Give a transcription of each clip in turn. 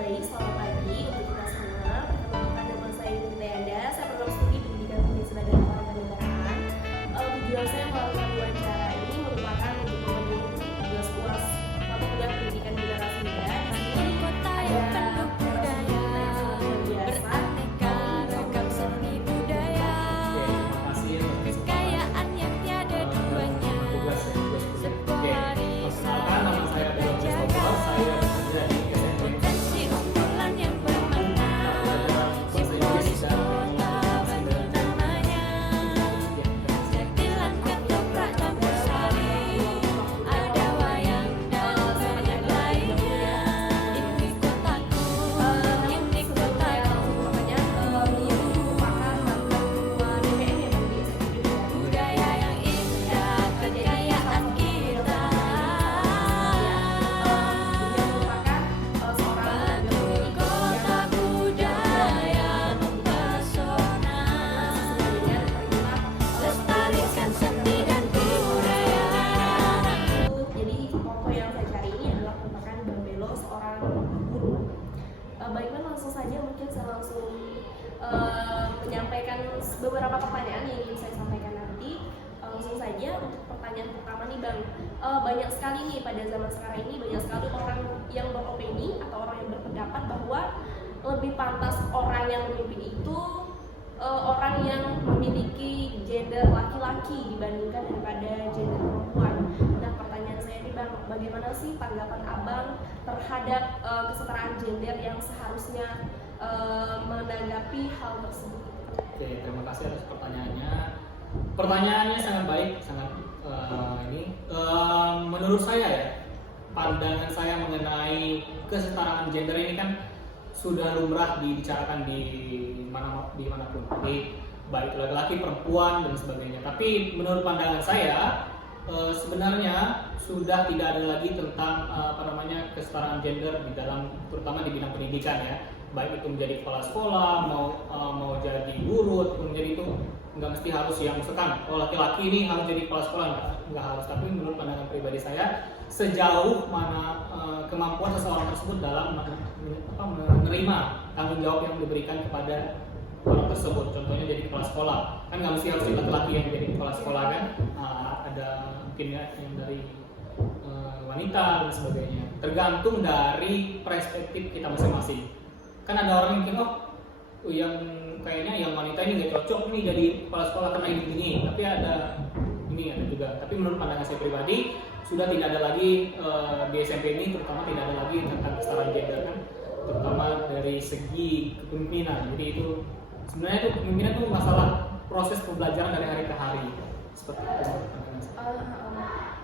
Baik, selamat pagi untuk kita semua. Perkenalkan nama saya Yunita Yanda, saya program studi pendidikan Universitas dan Kewarganegaraan. Tujuan saya melakukan wawancara ini merupakan untuk memenuhi tugas UAS mata kuliah pendidikan generasi muda. Di sini Kota ada yang penuh budaya, beraneka ragam seni budaya, kekayaan yang tiada duanya, sebuah warisan yang terjaga, potensi unggulan yang bermakna, simbolis kota baru namanya, jatilan ketoprak campur sari, ada wayang dan banyak lainnya. Ini kotaku, ini kotaku, budaya yang indah, kekayaan kita. Batu kota budaya mempesona, lestarikan seni dan budaya. Jadi tokoh yang saya cari ini adalah merupakan Bang Belo, seorang guru. Baiklah, langsung saja mungkin saya langsung menyampaikan beberapa pertanyaan yang ingin saya sampaikan nanti. Langsung saja untuk pertanyaan pertama nih Bang. Banyak sekali nih pada zaman sekarang ini banyak sekali orang yang beropini atau orang yang berpendapat bahwa lebih pantas orang yang memimpin itu orang yang memiliki gender laki-laki dibandingkan daripada gender perempuan. Nah, pertanyaan saya nih Bang, bagaimana sih tanggapan Abang terhadap kesetaraan gender yang seharusnya menanggapi hal tersebut? Oke, terima kasih atas pertanyaannya. Pertanyaannya sangat baik, sangat menurut saya ya, pandangan saya mengenai kesetaraan gender ini kan sudah lumrah dibicarakan dimanapun, jadi baik laki-laki, perempuan dan sebagainya. Tapi menurut pandangan saya sebenarnya sudah tidak ada lagi tentang kesetaraan gender di dalam, terutama di bidang pendidikan ya. Baik itu menjadi kepala sekolah, mau jadi guru ataupun menjadi itu nggak mesti harus yang misalkan laki-laki ini harus jadi kepala sekolah, nggak harus. Tapi menurut pandangan pribadi saya, sejauh mana kemampuan seseorang tersebut dalam menerima tanggung jawab yang diberikan kepada orang tersebut. Contohnya jadi kepala sekolah, kan nggak mesti harus laki-laki yang jadi kepala sekolah kan. Ada mungkin ya yang dari wanita dan sebagainya. Tergantung dari perspektif kita masing-masing. Kan ada orang yang mungkin yang kayaknya yang wanita ini nggak cocok nih jadi kepala sekolah karena ini, tapi ada juga. Tapi menurut pandangan saya pribadi sudah tidak ada lagi di SMP ini, terutama tidak ada lagi tentang kesetaraan gender kan, terutama dari segi kepemimpinan. Jadi itu sebenarnya itu kepemimpinan itu masalah proses pembelajaran dari hari ke hari seperti itu.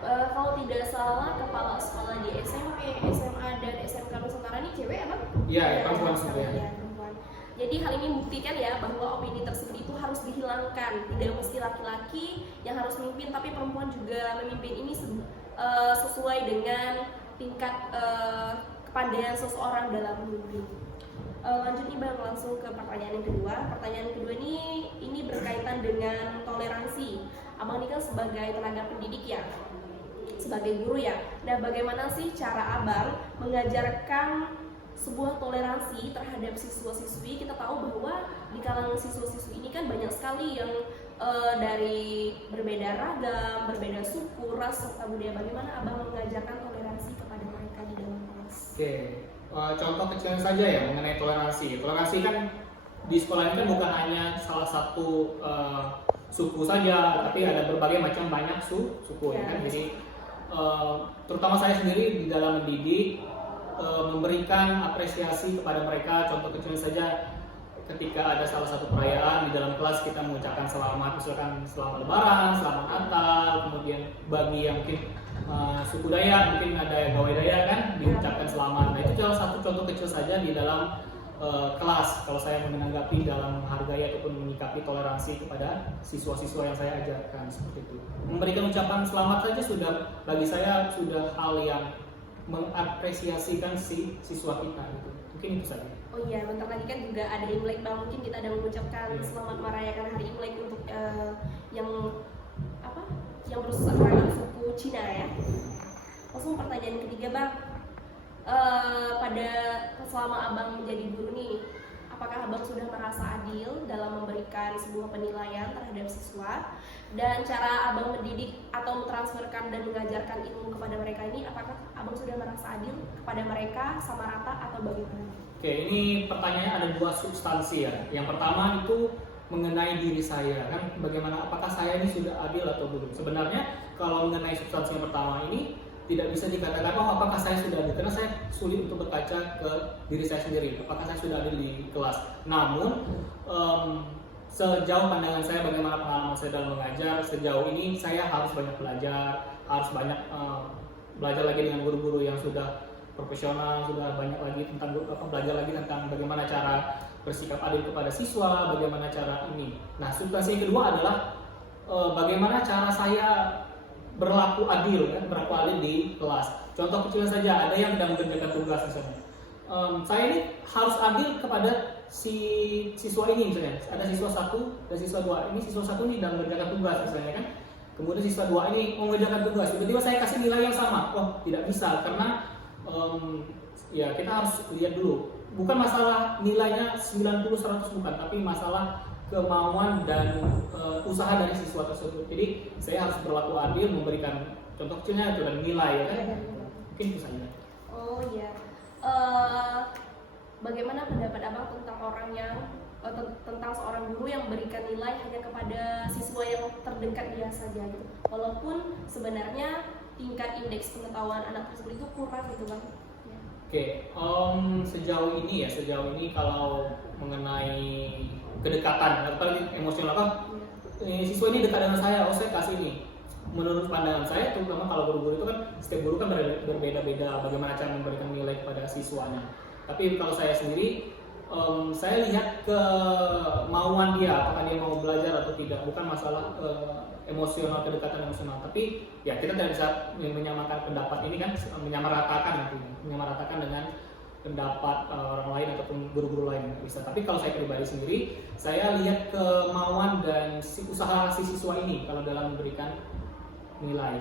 Kalau tidak salah, kepala sekolah di SMP, SMA dan SMK Nusantara ini cewek apa? Iya, perempuan semua ya. Perempuan. Jadi hal ini membuktikan ya bahwa opini tersebut itu harus dihilangkan. Tidak mesti laki-laki yang harus memimpin, tapi perempuan juga memimpin. Ini sesuai dengan tingkat kepandaian seseorang dalam memimpin. Lanjut nih Bang, langsung ke pertanyaan yang kedua. Pertanyaan kedua ini berkaitan dengan toleransi. Abang ini kan sebagai tenaga pendidik ya, sebagai guru ya. Nah, bagaimana sih cara Abang mengajarkan sebuah toleransi terhadap siswa-siswi? Kita tahu bahwa di kalangan siswa-siswi ini kan banyak sekali yang dari berbeda ragam, berbeda suku, ras, serta budaya. Bagaimana Abang mengajarkan toleransi kepada mereka di dalam kelas? Oke, contoh kecil saja ya mengenai toleransi. Toleransi kan di sekolah ini kan bukan hanya salah satu suku saja, tapi ada berbagai macam banyak suku ya kan. Jadi terutama saya sendiri di dalam mendidik memberikan apresiasi kepada mereka. Contoh kecil saja, ketika ada salah satu perayaan di dalam kelas kita mengucapkan selamat, misalkan selamat Lebaran, selamat Natal, kemudian bagi yang mungkin suku Dayak, mungkin ada yang Gawai Dayak kan diucapkan selamat. Nah, itu salah satu contoh kecil saja di dalam kelas kalau saya menanggapi dalam menghargai ataupun menyikapi toleransi kepada siswa-siswa yang saya ajarkan seperti itu. Memberikan ucapan selamat saja sudah bagi saya sudah hal yang mengapresiasikan si siswa kita gitu. Mungkin itu saja. Oh iya, bentar lagi kan juga ada Imlek Bang. Mungkin kita ada mengucapkan selamat merayakan hari Imlek untuk yang berusaha suku Cina ya. Langsung pertanyaan ketiga Bang. pada selama abang menjadi guru nih, apakah abang sudah merasa adil dalam memberikan sebuah penilaian terhadap siswa, dan cara abang mendidik atau mentransferkan dan mengajarkan ilmu kepada mereka ini, apakah abang sudah merasa adil kepada mereka sama rata atau bagaimana? Oke, ini pertanyaannya ada dua substansi ya. Yang pertama itu mengenai diri saya, kan bagaimana, apakah saya ini sudah adil atau belum. Sebenarnya kalau mengenai substansi yang pertama ini tidak bisa dikatakan oh apakah saya sudah adil, karena saya sulit untuk berkaca ke diri saya sendiri apakah saya sudah adil di kelas. Namun sejauh pandangan saya, bagaimana pengalaman saya dalam mengajar sejauh ini, saya harus banyak belajar, harus banyak belajar lagi dengan guru-guru yang sudah profesional, sudah banyak lagi tentang belajar lagi tentang bagaimana cara bersikap adil kepada siswa, bagaimana cara ini. Nah, substansi yang kedua adalah bagaimana cara saya berlaku adil, kan, berlaku adil di kelas. Contoh kecil saja, ada yang sedang mengerjakan tugas misalnya. Saya ini harus adil kepada si siswa ini misalnya. Ada siswa 1 dan siswa 2. Ini siswa 1 ini sedang mengerjakan tugas misalnya kan. Kemudian siswa 2 ini mau mengerjakan tugas. Tiba-tiba saya kasih nilai yang sama. Oh, tidak bisa karena ya kita harus lihat dulu. Bukan masalah nilainya 90 100 bukan, tapi masalah kemauan dan usaha dari siswa tersebut. Jadi saya harus berlaku adil, memberikan contoh kecilnya itu dan nilai ya kan. Mungkin itu saja. Oh iya. Bagaimana pendapat abang tentang orang yang tentang seorang guru yang memberikan nilai hanya kepada siswa yang terdekat dia saja gitu, walaupun sebenarnya tingkat indeks pengetahuan anak tersebut itu kurang gitu bang? Ya. Oke, sejauh ini kalau mengenai kedekatan atau emosional apa, siswa ini dekat dengan saya, oh saya kasih ini. Menurut pandangan saya, terutama kalau guru-guru itu kan setiap guru kan berbeda-beda bagaimana cara memberikan nilai kepada siswanya. Tapi kalau saya sendiri, saya lihat kemauan dia, apakah dia mau belajar atau tidak, bukan masalah emosional, kedekatan emosional. Tapi ya kita tidak bisa menyamakan pendapat ini kan, menyamaratakan dengan pendapat orang lain ataupun guru-guru lain bisa. Tapi kalau saya pribadi sendiri, saya lihat kemauan dan usaha si siswa ini kalau dalam memberikan nilai.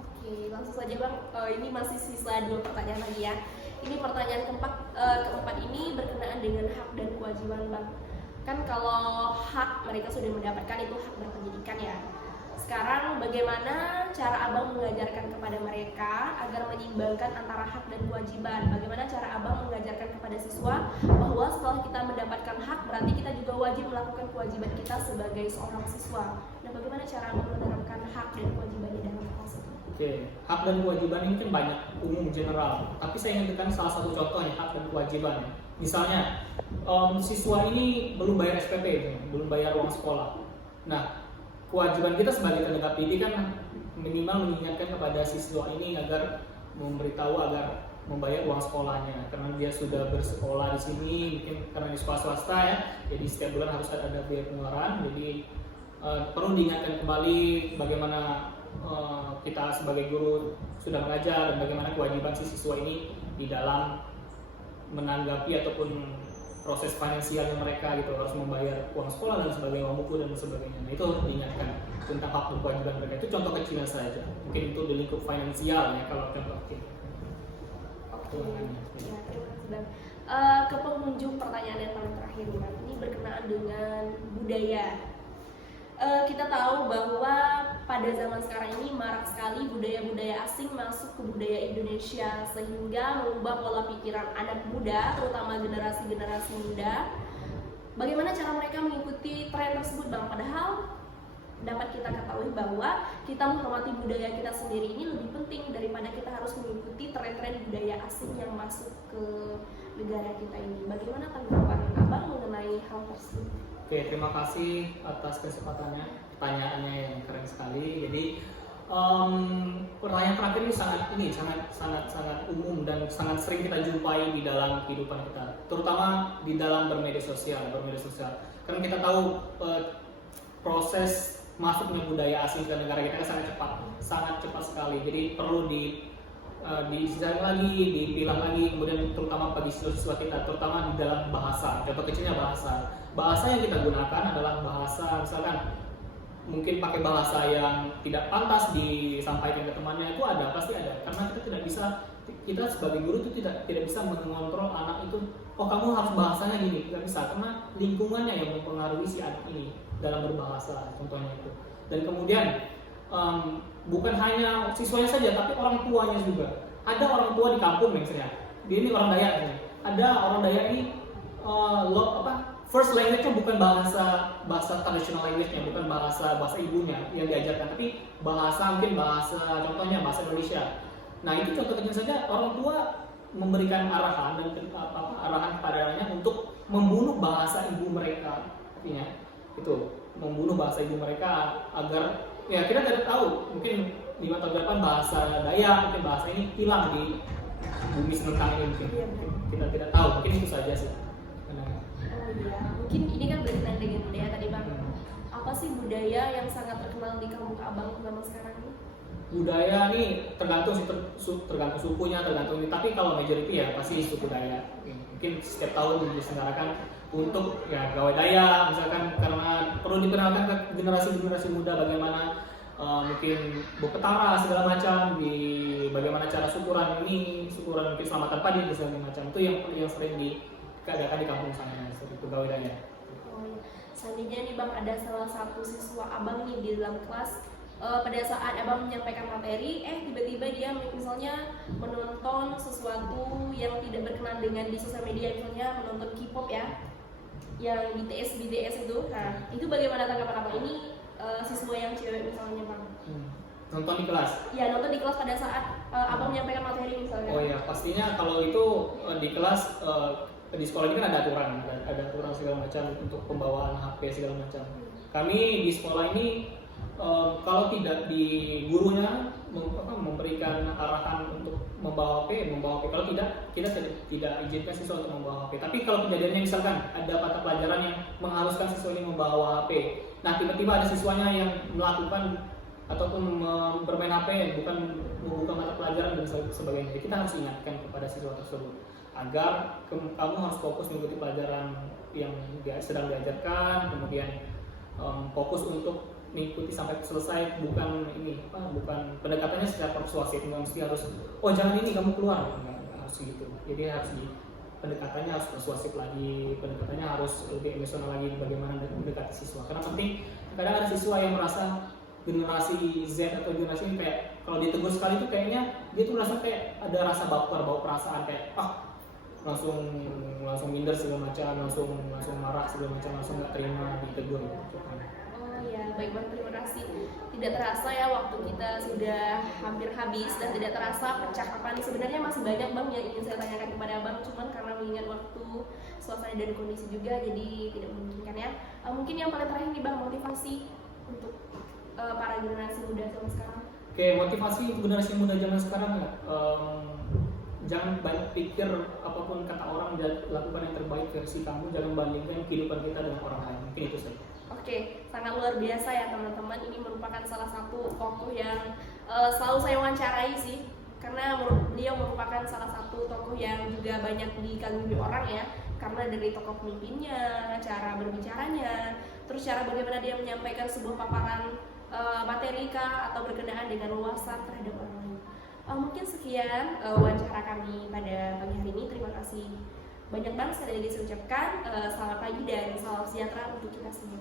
Oke, langsung saja bang. Ini masih sisa 2 pertanyaan lagi ya. Ini pertanyaan keempat ini berkenaan dengan hak dan kewajiban bang. Kan kalau hak mereka sudah mendapatkan itu hak berpendidikan ya. Sekarang bagaimana cara abang mengajarkan kepada mereka agar menyeimbangkan antara hak dan kewajiban? Bagaimana cara abang mengajarkan kepada siswa bahwa setelah kita mendapatkan hak berarti kita juga wajib melakukan kewajiban kita sebagai seorang siswa? Dan bagaimana cara abang menerapkan hak dan kewajiban di dalam kelas itu? Oke, hak dan kewajiban ini kan banyak, umum general. Tapi saya ingin berikan salah satu contohnya hak dan kewajiban. Misalnya, siswa ini belum bayar SPP, belum bayar uang sekolah. Nah, kewajiban kita sebagai tenaga pendidik kan minimal mengingatkan kepada siswa ini agar memberitahu agar membayar uang sekolahnya, karena dia sudah bersekolah di sini, mungkin karena di sekolah swasta ya, jadi setiap bulan harus ada biaya pengeluaran. Jadi perlu diingatkan kembali bagaimana kita sebagai guru sudah mengajar dan bagaimana kewajiban si siswa ini di dalam menanggapi ataupun proses finansialnya mereka gitu, harus membayar uang sekolah dan sebagainya, uang buku dan sebagainya. Nah, itu harus diingatkan tentang hak dan kewajiban mereka. Itu contoh kecilnya saja. Mungkin itu di lingkup finansial ya kalau contoh kecil. Oke. Ya, terima kasih bang. Ke pengunjung pertanyaan yang paling terakhir bang. Ini berkenaan dengan budaya. Kita tahu bahwa pada zaman sekarang ini marak sekali budaya-budaya asing masuk ke budaya Indonesia sehingga mengubah pola pikiran anak muda, terutama generasi-generasi muda. Bagaimana cara mereka mengikuti tren tersebut bang? Padahal dapat kita ketahui bahwa kita menghormati budaya kita sendiri ini lebih penting daripada kita harus mengikuti tren-tren budaya asing yang masuk ke negara kita ini. Bagaimana tanggapan abang mengenai hal tersebut? Oke, terima kasih atas kesempatannya, pertanyaannya yang keren sekali. Jadi pertanyaan terakhir ini sangat umum dan sangat sering kita jumpai di dalam kehidupan kita, terutama di dalam bermedia sosial. Karena kita tahu proses masuknya budaya asing ke negara kita kan sangat cepat sekali. Jadi perlu disisahkan lagi, dipilah lagi, kemudian terutama bagi siswa-siswa kita, terutama di dalam bahasa. Contoh kecilnya bahasa yang kita gunakan adalah bahasa, misalkan mungkin pakai bahasa yang tidak pantas disampaikan ke temannya, itu pasti ada, karena kita tidak bisa kita sebagai guru itu tidak bisa mengontrol anak itu, oh kamu harus bahasanya gini, nggak bisa, karena lingkungannya yang mempengaruhi si anak ini dalam berbahasa, contohnya itu. Dan kemudian bukan hanya siswanya saja, tapi orang tuanya juga. Ada orang tua di kampung misalnya, dia ini orang Dayak misalnya. Ada orang Dayak ini first language-nya bukan bahasa traditional language-nya, bukan bahasa ibunya yang diajarkan, tapi mungkin bahasa contohnya bahasa Indonesia. Nah itu contoh kecil saja, orang tua memberikan arahan dan arahan kepada anaknya untuk membunuh bahasa ibu mereka, artinya itu membunuh bahasa ibu mereka agar ya kita tidak tahu, mungkin 5 tahun ke depan bahasa Dayak, mungkin bahasa ini hilang di bumi sementara ini, mungkin kita tidak tahu, mungkin itu saja sih. Oh iya, mungkin ini kan berkaitan dengan budaya tadi Bang. Apa sih budaya yang sangat terkenal di kampung Abang zaman sekarang ini? Budaya nih tergantung sukunya, tergantung ini. Tapi kalau majority ya pasti suku Dayak. Mungkin setiap tahun diselenggarakan untuk ya gawai Dayak, misalkan karena perlu diperkenalkan ke generasi muda bagaimana mungkin berpetara segala macam, di bagaimana cara syukuran mungkin selamatan padi dan segala macam, itu yang sering diadakan di kampung sana, seperti itu gawai Dayak. Selanjutnya nih Bang, ada salah satu siswa Abang nih di dalam kelas, pada saat Abang menyampaikan materi, tiba-tiba dia misalnya menonton sesuatu yang tidak berkenan dengan di sosial media, misalnya menonton K-pop ya, yang BTS itu. Nah, itu bagaimana tanggapan Abang? Ini siswa yang cewek misalnya Bang. Nonton di kelas? Ya, nonton di kelas pada saat Abang menyampaikan materi misalnya. Oh ya, pastinya kalau itu di kelas, di sekolah ini kan ada aturan segala macam untuk pembawaan HP segala macam. Kami di sekolah ini kalau tidak di gurunya memberikan arahan untuk membawa HP. Kalau tidak, kita tidak izinkan siswa untuk membawa HP. Tapi kalau kejadiannya misalkan ada mata pelajaran yang mengharuskan siswa ini membawa HP, nah tiba-tiba ada siswanya yang melakukan ataupun bermain HP, bukan membuka mata pelajaran dan sebagainya, kita harus ingatkan kepada siswa tersebut agar kamu harus fokus mengikuti pelajaran yang sedang diajarkan, kemudian fokus untuk mengikuti sampai selesai, bukan pendekatannya secara persuasif, nggak mesti harus jangan ini kamu keluar, nggak harus gitu. Jadi pendekatannya harus persuasif lagi, pendekatannya harus lebih emosional lagi, bagaimana mendekati siswa. Karena penting, kadang ada siswa yang merasa generasi Z atau generasi ini kayak kalau ditegur sekali itu kayaknya dia tuh merasa kayak ada rasa baper, bawa perasaan kayak langsung minder segala macam, langsung marah segala macam, langsung nggak terima ditegur gitu. Oh iya, baik Bang, terima kasih. Tidak terasa ya waktu kita sudah hampir habis, dan tidak terasa percakapan sebenarnya masih banyak Bang yang ingin saya tanyakan kepada Abang, cuman karena mengingat waktu, suasana dan kondisi juga jadi tidak memungkinkan ya. Mungkin yang paling terakhir nih Bang, motivasi untuk para generasi muda zaman sekarang. Oke, motivasi untuk generasi muda zaman sekarang ya. Jangan banyak pikir apapun kata orang, lakukan yang terbaik versi kamu, jangan bandingkan kehidupan kita dengan orang lain. Mungkin itu saja. Oke, sangat luar biasa ya teman-teman. Ini merupakan salah satu tokoh yang selalu saya wawancarai sih, karena beliau merupakan salah satu tokoh yang juga banyak dikagumi orang ya, karena dari tokoh pemimpinnya, cara berbicaranya, terus cara bagaimana dia menyampaikan sebuah paparan materi kah atau berkenaan dengan wawasan terhadap orang lain. Mungkin sekian wawancara kami pada pagi hari ini. Terima kasih banyak banget sekali lagi saya ucapkan. Selamat pagi dan salam sejahtera untuk kita semua.